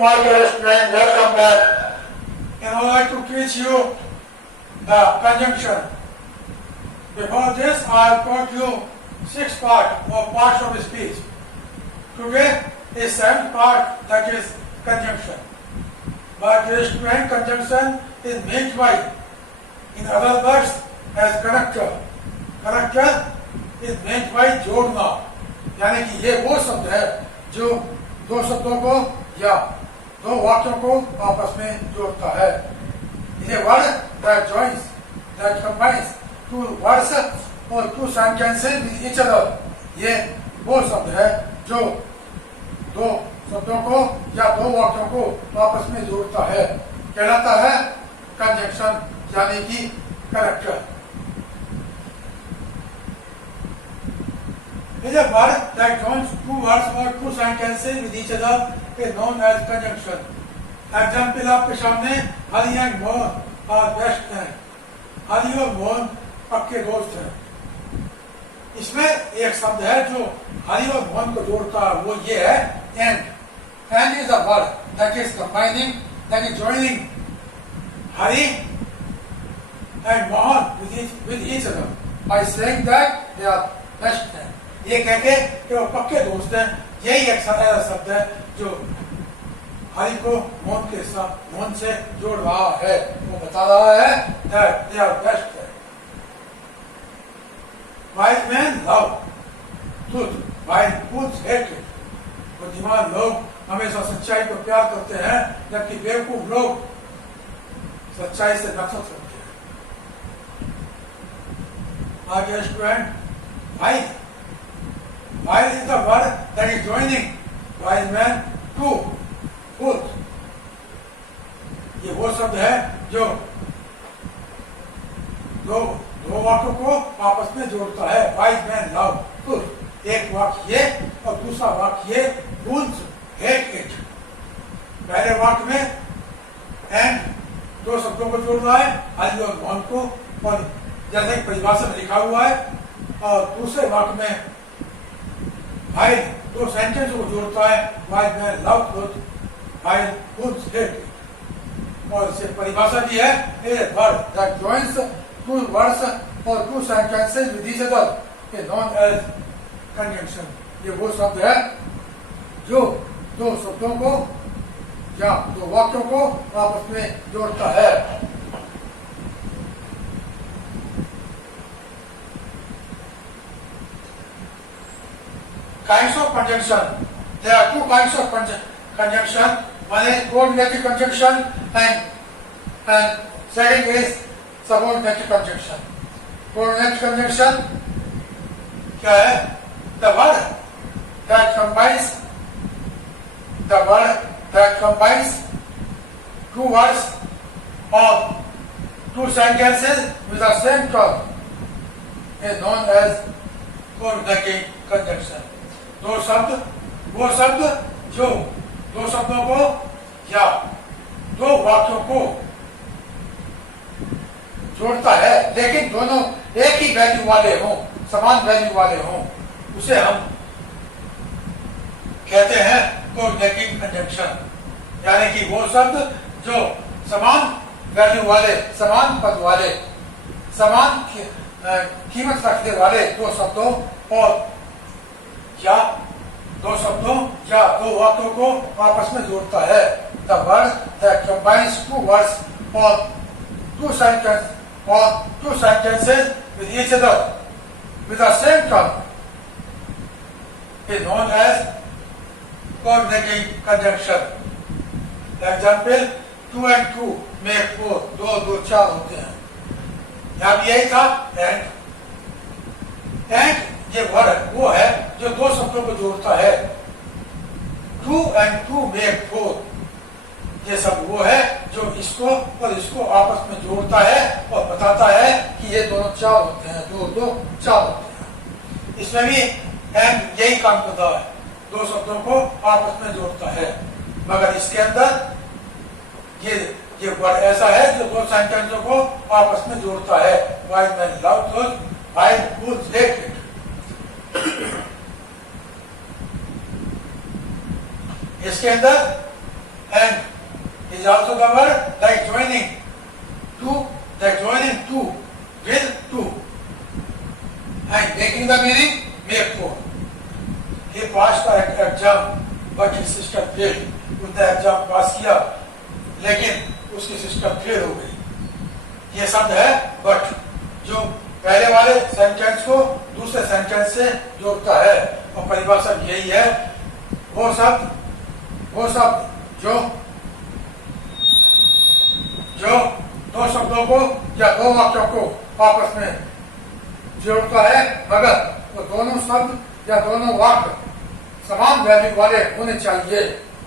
my dear students, welcome back. In order to teach you the conjunction, before this I have taught you 6 parts of speech. Today is 7th part, that is conjunction. But dear student, conjunction is meant by, in other words, as connector. Connector is meant by जोड़ना, यानी कि ये वो शब्द है जो दो शब्दों को या दो वाक्यों को आपस में जोड़ता है. Is a word that joins, that combines two words और two sentences with each other. ये वो शब्द है जो दो शब्दों को या दो वाक्यों को आपस में जोड़ता है, कहलाता है कंजंक्शन यानी कि connector. Is a word that joins two words or two sentences with each other is known as conjunction. Example आपके सामने Hari and Mohan are best friend. Hari और मोहन पक्के दोस्त हैं. इसमें एक शब्द है जो हरी और मोहन को जोड़ता है, वो ये है and. And is a word that is combining, that is joining Hari and Mohan with each other by saying that they are best friends. ये कहके कि वो पक्के दोस्त हैं. यही एक शब्द है जो हरि को मोहन से जोड़ रहा है. वो बता रहा है that they are best friends. Wise men love truth while fools hate it. बुद्धिमान लोग हमेशा सच्चाई को प्यार करते हैं, जबकि बेवकूफ लोग सच्चाई से नफरत करते हैं. आगे student, wise. Wise is the word that is joining wise man to fools. ये वो शब्द है जो दो वाक्यों को आपस में जोड़ता है. wise man love fools. एक वाक्य ये और दूसरा वाक्य ये, fools hate it. पहले वाक्य में एंड दो शब्दों को जोड़ रहा है, हरि और मोहन को, और जैसे परिभाषा में लिखा हुआ है. और दूसरे वाक्य में भाई दो सेंटेंस को जोड़ता है, वाइज मैन लव ट्रूथ भाई फूल्स हेट इट. और इससे परिभाषा भी है, a word that joins two words और two sentences with each other is known as conjunction. ये वो शब्द है जो दो शब्दों को या दो वाक्यों को आपस में जोड़ता है. Kinds of conjunction. There are two kinds of conjunction. One is coordinated conjunction and second is subordinated conjunction. Coordinated conjunction क्या है? The word that combines two words or two sentences with the same term is known as coordinated conjunction. दो शब्द, वो शब्द जो दो शब्दों को या दो वाक्यों को जोड़ता है, लेकिन दोनों एक ही वैल्यू वाले हों, समान वैल्यू वाले हों, उसे हम कहते हैं कोऑर्डिनेटिंग कंजंक्शन. यानी कि वो शब्द जो समान वैल्यू वाले, समान पद वाले, समान कीमत रखने वाले दो शब्दों और या दो शब्दों या दो वाक्यों को आपस में जोड़ता है. The word that combines two words or two sentences with each other with the same term is known as coordinating conjunction. Example, 2 and 2 make 4. दो दो चार होते हैं. यहाँ भी यही था and ये वर्ड वो है जो दो शब्दों को जोड़ता है. 2 and 2 make 4. ये सब वो है जो इसको और इसको आपस में जोड़ता है और बताता है कि ये दोनों चार होते हैं, दो दो चार होते हैं. इसमें भी एंड यही काम करता है, दो शब्दों को आपस में जोड़ता है. मगर इसके अंदर ये वर्ड ऐसा है जो दो सेंटेंसों को आपस में जोड़ता है. वाइज मैन लव ट्रूथ भाई फूल्स हेट इट. इसके अंदर that joining two with two and making the meaning make four. He passed the exam but his system failed. उसने एग्जाम पास किया लेकिन उसकी सिस्टम फेल हो गई। ये शब्द है बट जो पहले वाले सेंटेंस को दूसरे सेंटेंस से जोड़ता है और परिभाषा यही है वो शब्द जो दो शब्दों को या दो वाक्यों को आपस में जोड़ता है मगर वो दोनों शब्द या दोनों वाक्य समान वैल्यू वाले होने चाहिए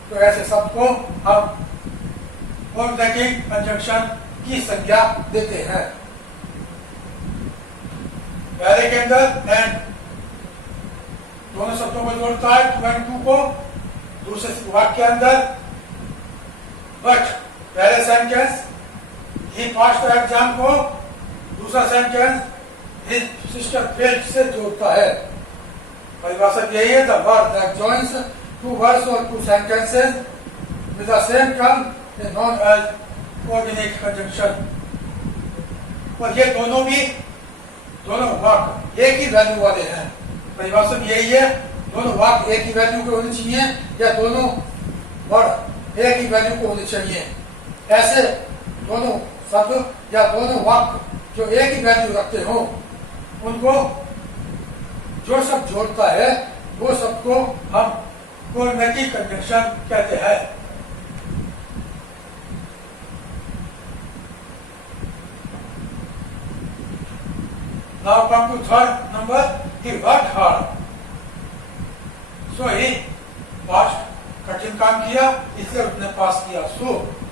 तो ऐसे शब्द को हम कोऑर्डिनेटिंग कंजंक्शन की संज्ञा देते हैं। पहले के अंदर एंड दोनों शब्दों को जोड़ता है टू एंड टू को, दूसरे वाक्य के अंदर बट पहले sentence he passed the exam को दूसरा सेंटेंस हिज सिस्टर फेल्ड से जोड़ता है। परिभाषा यही है the word that joins two words or two sentences with the same term is known as coordinate conjunction। और ये दोनों वाक्य एक ही वैल्यू वाले हैं। परिभाषा यही है दोनों वाक्य एक ही वैल्यू के होने चाहिए या दोनों वर्ड एक ही वैल्यू को होने चाहिए। ऐसे दोनों शब्द या दोनों वाक्य जो एक ही वैल्यू रखते हो उनको जो शब्द जोड़ता है वो शब्द को हम कोऑर्डिनेटिंग कंजंक्शन कहते हैं। Now come to third number. He worked hard. So he passed. कठिन काम किया इसलिए उसने पास किया। So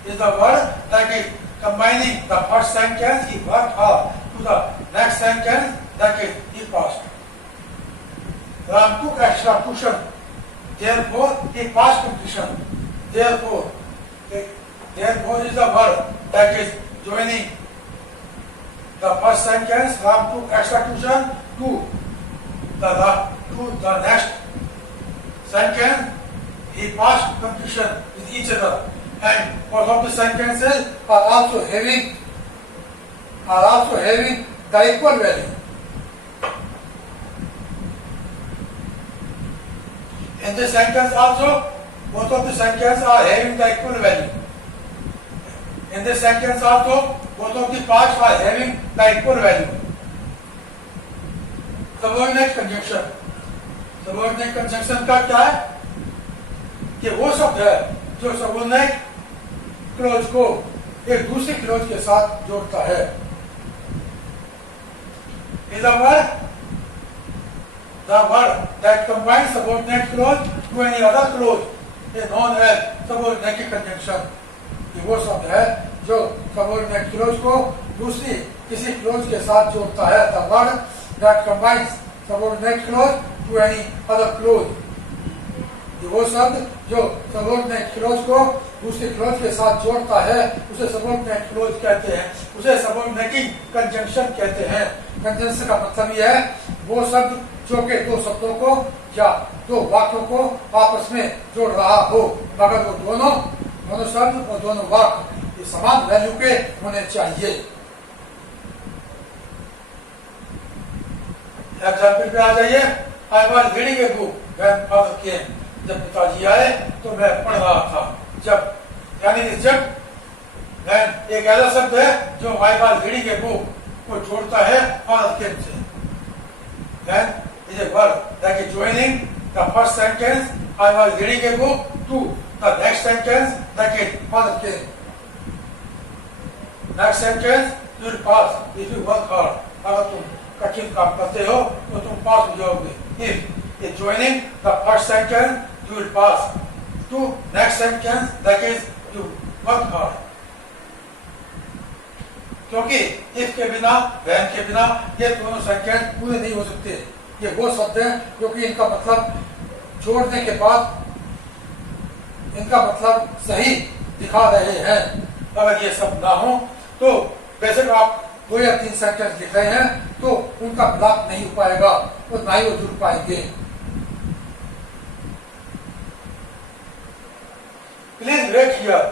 is the word that is combining the first sentence he worked hard to the next sentence that is he passed. Ram took extra cushion. Therefore, he passed completion. Therefore is the word that is joining the first sentence. Ram took extra cushion to the next sentence. He passed completion with each other, and both of the sentences are also having the equal value. In this sentence also, both of the sentences are having the equal value. In this sentence also, both of the parts are having the equal value. Subordinate conjunction. Subordinate conjunction का क्या है? कि वो शब्द है जो subordinate clause को एक दूसरे क्लॉज के साथ जोड़ता है। Is the word that combines subordinate clause to any other clause is known as subordinate conjunction। ये वो शब्द है जो subordinate clause को दूसरी किसी clause के साथ जोड़ता है। The word that combines subordinate clause to any other clause। ये वो शब्द जो subordinate clause को दूसरी clause के साथ जोड़ता है उसे subordinate clause कहते हैं, उसे subordinating conjunction कहते हैं। कंजंक्शन का मतलब यह है वो शब्द जो के दो शब्दों को या दो वाक्यों को आपस में जोड़ रहा हो मगर वो दोनों शब्द और दोनों वाक्य समान वैल्यू के होने चाहिए। एग्जाम्पल पे आ जाइए। I was reading a book when father came. जब पिताजी आए तो मैं पढ़ रहा था। जब यानी जब एक ऐसा शब्द है जो I was reading a book को जोड़ता है फादर केम से। Then is a verb that is joining the first sentence I was reading a book to the next sentence that is father came। Next sentence you will pass if you work hard। अगर तुम कठिन काम करते हो तो तुम पास हो जाओगे। If is joining the first sentence you will pass to next sentence that is you work hard। क्योंकि if के बिना when के बिना ये दोनों सेंटेंस पूरे नहीं हो सकते। ये वो शब्द हैं जो कि इनका मतलब जोड़ने के बाद इनका मतलब सही दिखा रहे हैं। अगर ये सब ना हो तो वैसे तो आप 2 या 3 सेंटेंस लिख रहे हैं तो उनका मिलाप नहीं हो पाएगा और ना ही वो जुड़ पाएंगे। Please wait here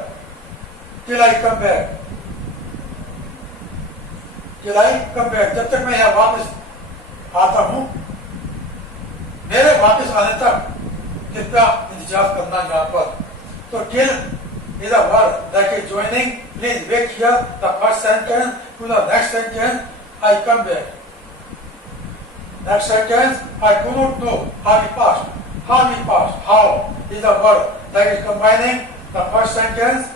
till I come back। till I come back. जब तक मैं यहाँ वापस आता हूँ, मेरे वापस आने तक कितना इंतजार करना यहाँ पर. तो till is a word that is joining. Please wait here. The first sentence to the next sentence. I come back. Next sentence. I do not know how we passed. How we passed. How is a word that is combining the first sentence.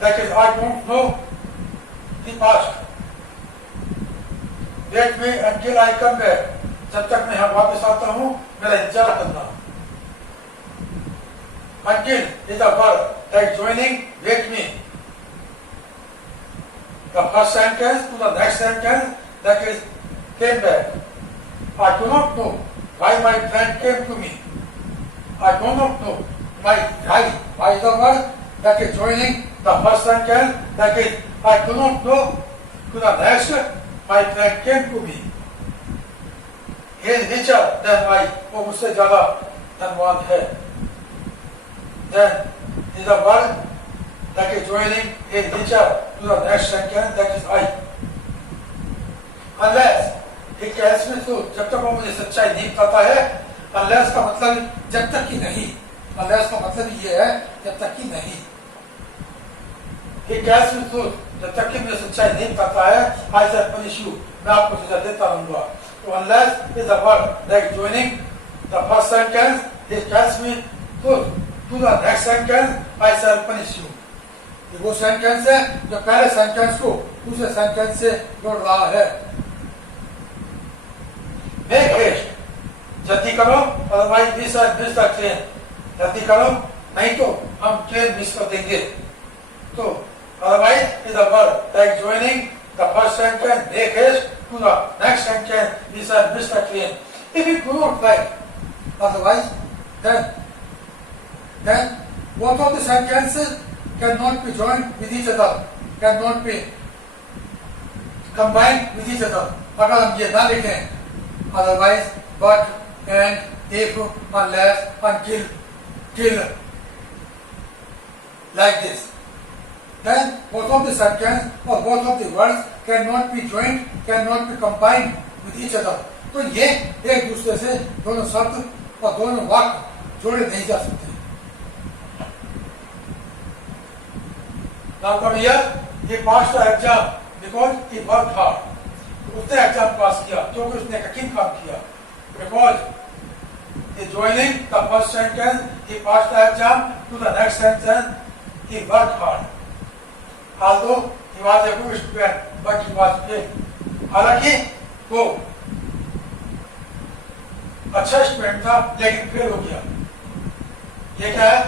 That is I don't know the past. Wait me until I come back. जब तक मैं यहाँ वापस आता हूँ, मेरा इंतजार करना. Until is a verb that is joining wait me. The first sentence to the next sentence that is came back. I do not know why my friend came to me. I do not know why is the word that is joining the first sentence that is I do not know to the next my friend came to me. He is richer than I. वो मुझसे ज़्यादा धनवान है. Then is a word that is joining a richer to the next sentence that is I. Unless he tells me so, जब तक वो मुझे सच्चाई नहीं बताता है, unless का मतलब जब तक कि नहीं. unless का मतलब ये है जब तक कि नहीं. He tells me so, जब तक कि मुझे सच्चाई नहीं बताता है, I shall punish you. मैं आपको सजा देता रहूँगा. तो unless is a word that is joining the first sentence. He tells me so. To the next sentence, I shall punish you. ये वो सेंटेंस है जो पहले सेंटेंस को दूसरे सेंटेंस से जोड़ रहा है. Make haste. जल्दी करो, otherwise we shall miss the train. जल्दी करो, नहीं तो हम ट्रेन मिस कर देंगे. तो otherwise is a verb that is joining the first sentence. Make haste to the next sentence. We shall miss the train. If you do not like, otherwise, then both of the sentences cannot be joined with each other, cannot be combined with each other. अगर हम ये ना लिखें, otherwise, but, and, if, unless, until, till, like this, then both of the sentences or both of the words cannot be joined, cannot be combined with each other. तो ये एक दूसरे से दोनों शब्द और दोनों वाक्य जोड़े नहीं जा सकते. Now come here, he passed the exam because he worked hard. उसने एग्जाम पास किया क्योंकि उसने कठिन काम किया. Because he joining the first sentence, he passed the exam to the next sentence, he worked hard. Although he was a good student, but he was failed. हालांकि वो अच्छा स्टूडेंट था लेकिन फेल हो गया. ये क्या है?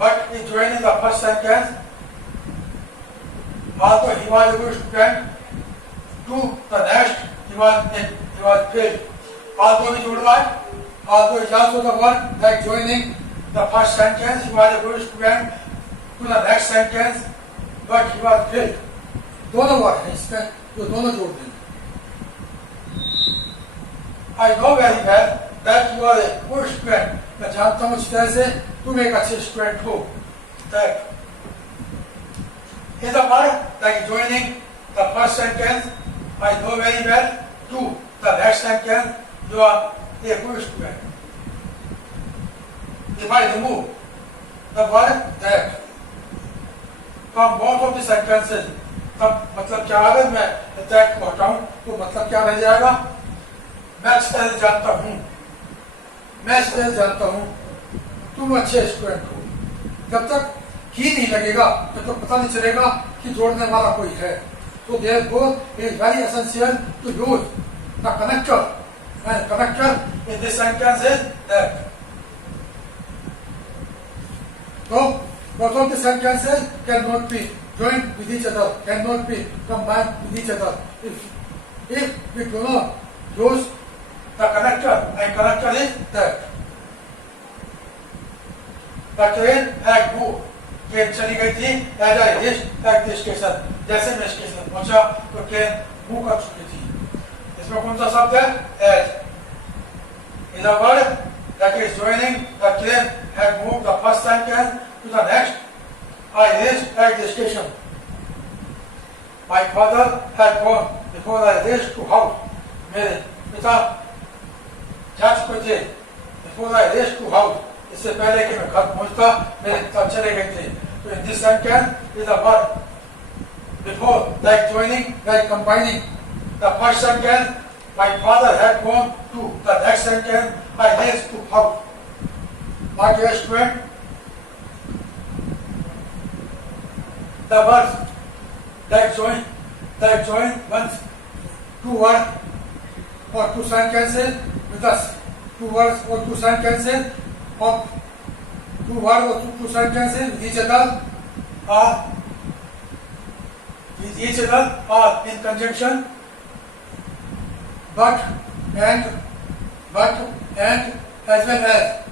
But he joined in the first sentence. Although he was a good student, to the next he was failed. Although he जोड़ रहा है, although is also the one that joining the first sentence. He was a good student to the next sentence, but he was failed. दोनों word हैं इसमें जो दोनों जोड़ देंगे. I know very well that you are a good student. मैं जानता हूँ इस तरह से तुम एक अच्छे स्टूडेंट हो. That is a word that is joining the first sentence. I know very well to the next sentence. You are a good student. If I remove the word that from both of the sentences, तब मतलब क्या अगर मैं that को हटाऊं तो मतलब क्या रह जाएगा? मैं अच्छी तरह जानता हूँ तुम अच्छे स्टूडेंट हो. जब तक ही नहीं लगेगा तब तक पता नहीं चलेगा कि जोड़ने वाला कोई है. तो therefore it is very essential to use the connector, and connector in this sentence is that. So both of the sentences cannot be joined with each other, cannot be combined with each other if we do not use the connector, and connector is that. The train had moved. Train चली गई थी as I reached at the station. जैसे मैं station पहुंचा तो train move कर चुकी थी. इसमें कौन सा शब्द है? As. is a word that is joining the train had moved the first sentence to the next. I reached at the station. My father had gone before I reached to house. मेरे पिता जा चुके थे. Before I reached to house. इससे पहले कि मैं घर पहुंचता मेरे पिता चले गए थे. So in this sentence is a verb. Before, like joining, like combining. The first sentence, my father had gone to. The next sentence, I reached to house. My dear student, the verbs like join once two words or two sentences with us. Two words or two sentences or two words or two sentences with each other are in conjunction. But and as well as.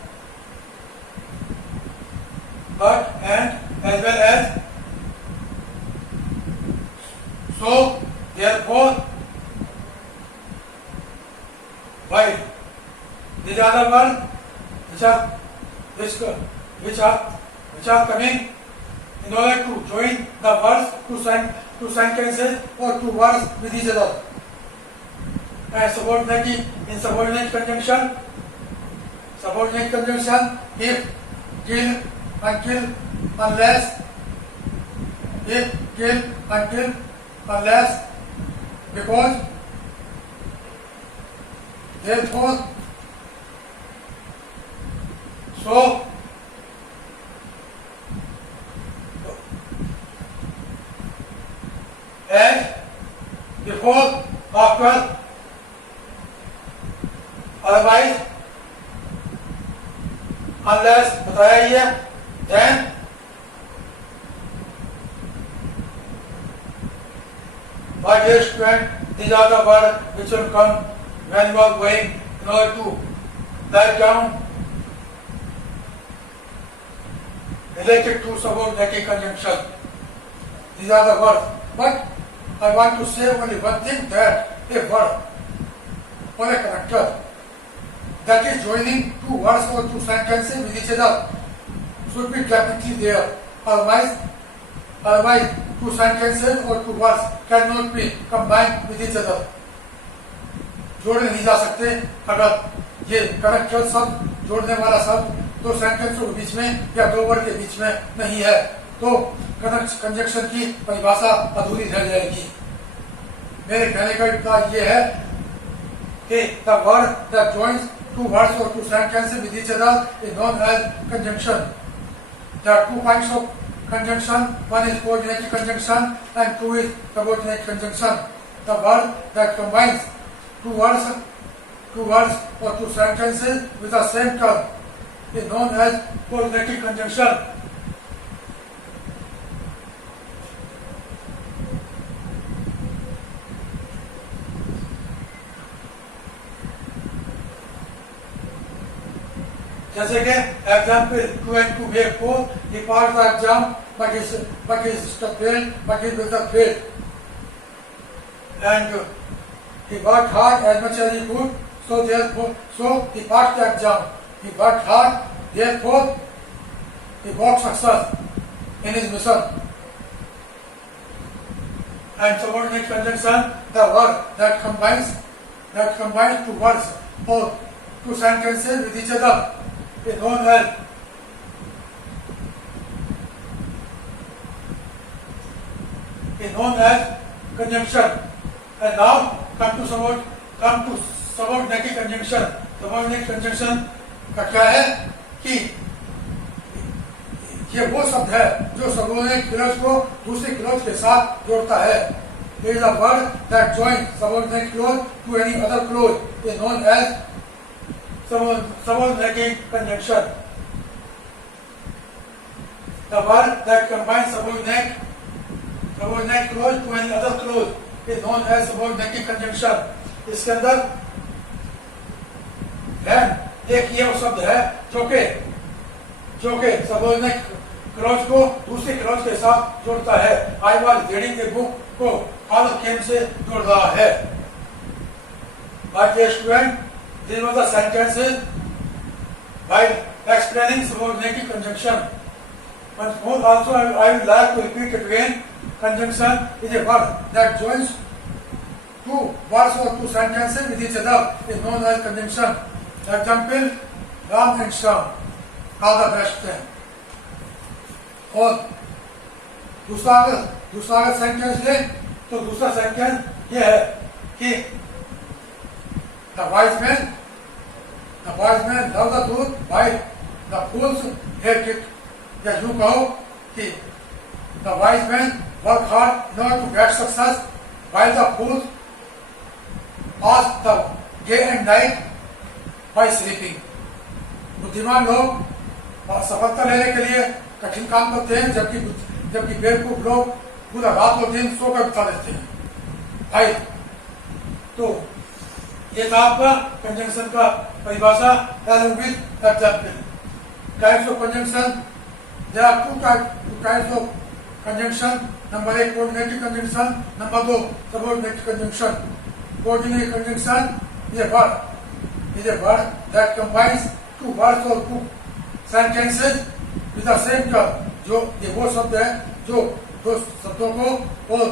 But and as well as. So therefore, while these are the words which are coming in order to join the words two sentences or two words with each other. And subordinate conjunction, if, till, until, unless, if, till, until, unless, because, therefore, so, as, before, after, otherwise, unless, बताया ही है, then, my dear student, these are the words which will come when you are going in order to write down related to subordinate conjunction. These are the words. But I want to say only one thing, that a word or a character that is joining two words or two sentences with each other should be definitely there. Otherwise, two sentences or two words cannot be combined with each other. जोड़े नहीं जा सकते अगर ये connector शब्द जोड़ने वाला शब्द दो सेंटेंसों के बीच में या दो वर्ड के बीच में नहीं है, तो कंजक्शन की परिभाषा अधूरी रह जाएगी. मेरे कहने का मतलब ये है कि the word that joins two words or two sentences with each other is known as conjunction. There are 2 kinds of conjunction. One is coordinate conjunction and 2 is subordinate conjunction. The word that combines two words or two sentences with the same term is known as coordinate conjunction. जैसे कि example 2 and 2 make 4, he passed the exam but his failed, but his result failed. And he worked hard as much as he could, so he passed the exam. He worked hard, therefore he got success in his mission. And subordinate conjunction, the word that combines two words or two sentences with each other is known as conjunction. And now come to subordinate conjunction. Subordinate conjunction का क्या है कि ये वो शब्द है जो subordinate clause को दूसरी clause के साथ जोड़ता है. It is a word that joins subordinate clause to any other clause is known as subordinate conjunction. The word that combines subordinate clause to any other clause is known as subordinate conjunction. इसके अंदर एक ये शब्द है जो कि subordinate clause को दूसरी क्लॉज के साथ जोड़ता है. I was reading a book को फादर केम से जोड़ रहा है. My dear student, these were the sentences while explaining subordinate conjunction. Once more also I would like to repeat it again. conjunction is a word that joins two words or two sentences with each other is known as conjunction. Example, Ram and Shyam are the best friend. और दूसरा sentence ले तो दूसरा sentence ये है कि the wise man love the truth while the fools hate it. या यूं कहो कि the wise man work hard in order to get success while the fools pass the day and night by sleeping. बुद्धिमान लोग सफलता लेने के लिए कठिन काम करते हैं जबकि बेवकूफ लोग पूरा रात और दिन सोकर बिता देते हैं भाई। तो ये था आपका कंजंक्शन का परिभाषा along with example. Types of conjunction. There are two types of conjunction. Number 1 coordinated conjunction. Number 2 subordinated conjunction. Coordinated conjunction is a word that combines two words or two sentences with the same term. जो ये वो शब्द है जो दो शब्दों को और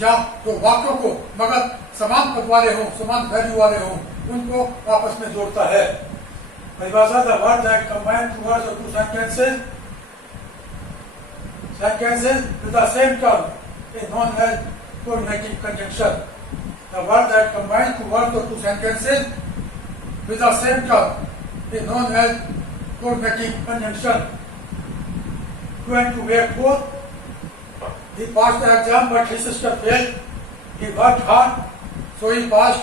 या दो वाक्यों को मगर समान पद वाले हों, समान वैल्यू वाले हों, उनको आपस में जोड़ता है। परिभाषा the word that combine two words और two sentences with the same term is known as coordinating conjunction. The word that combines two words or two sentences with the same term is known as coordinating conjunction. Went to Wakefield. He passed the exam, but his sister failed. He worked hard, so he passed.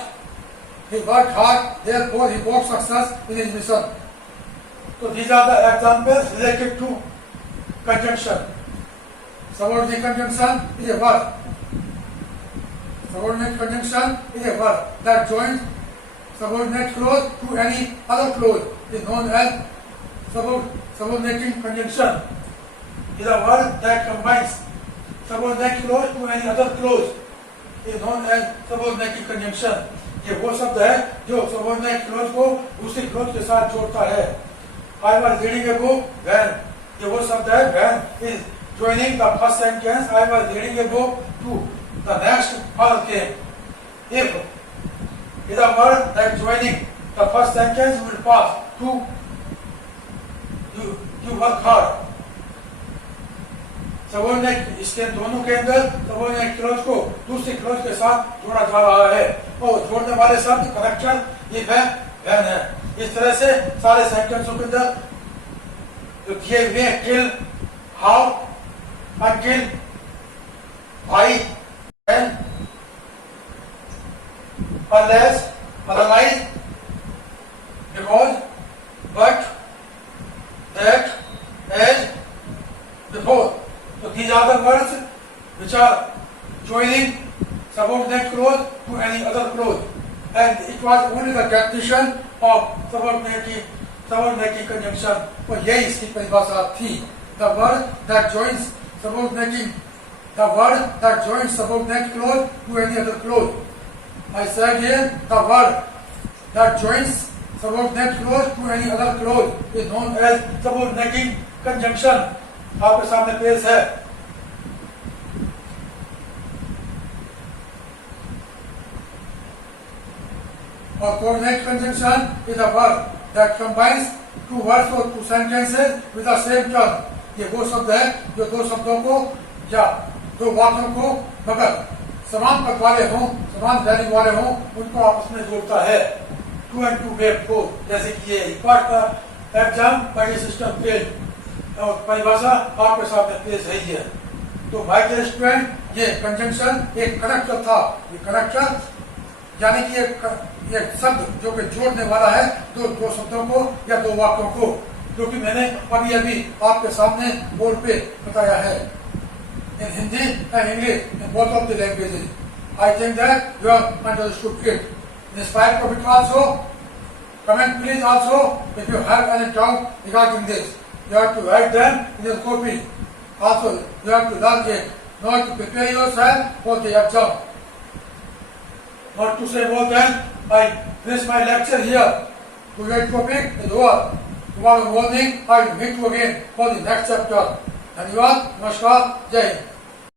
He worked hard, therefore he got success in his mission. So these are the examples related to conjunction. Subordinate conjunction is a word. Subordinate conjunction is a word that joins subordinate clause to any other clause. It is known as subordinating conjunction. Is a word that combines subordinate clause to any other clause is known as subordinating conjunction. ये वो शब्द है जो subordinate clause को दूसरी clause के साथ जोड़ता है. I was reading a book when ये वो शब्द है when is joining the first sentence I was reading a book to the next all came. If is a word that joining the first sentence will pass to you work hard. Subordinate इसके दोनों के अंदर subordinate clause को दूसरी clause के साथ जोड़ा जा रहा है और जोड़ने वाले शब्द कनेक्टर ये वैन है। इस तरह से सारे सेंटेंसों के अंदर जो दिए हुए till, how, until, why, when, unless, otherwise, because, but, that, as, before. So these are the words which are joining subordinate clause to any other clause, and it was only the definition of subordinating conjunction. और यही इसकी परिभाषा थी. The word that joins subordinate clause to any other clause. I said here the word that joins subordinate clause to any other clause is known as subordinating conjunction. आपके सामने पेश है. और coordinate conjunction is a word that combines two words or two sentences with the same term. ये वो शब्द है जो दो शब्दों को या दो वाक्यों को मगर समान पद वाले हों, समान वैल्यू वाले हों, उनको आपस में जोड़ता है. 2 and 2 make 4. जैसे कि ये पार्ट का एग्जाम बाई सिस्टम फेल और परिभाषा आपके सामने पेश है. ये तो भाई के स्टूडेंट ये कंजंक्शन एक कनेक्टर था. ये कनेक्टर यानी कि एक शब्द जो कि जोड़ने वाला है दो शब्दों को या दो वाक्यों को, जो कि मैंने अभी आपके सामने बोर्ड पे बताया है. In Hindi and English in both of the languages. I think that you have understood it. In spite of it also comment please also if you have any doubt regarding this. You have to write them in your copy. Also, you have to learn it. Not to prepare yourself for the exam. Not to say more than I finish my lecture here. Today's topic is over. Tomorrow morning I will meet you again for the next chapter. धन्यवाद. नमस्कार. जय हिंद.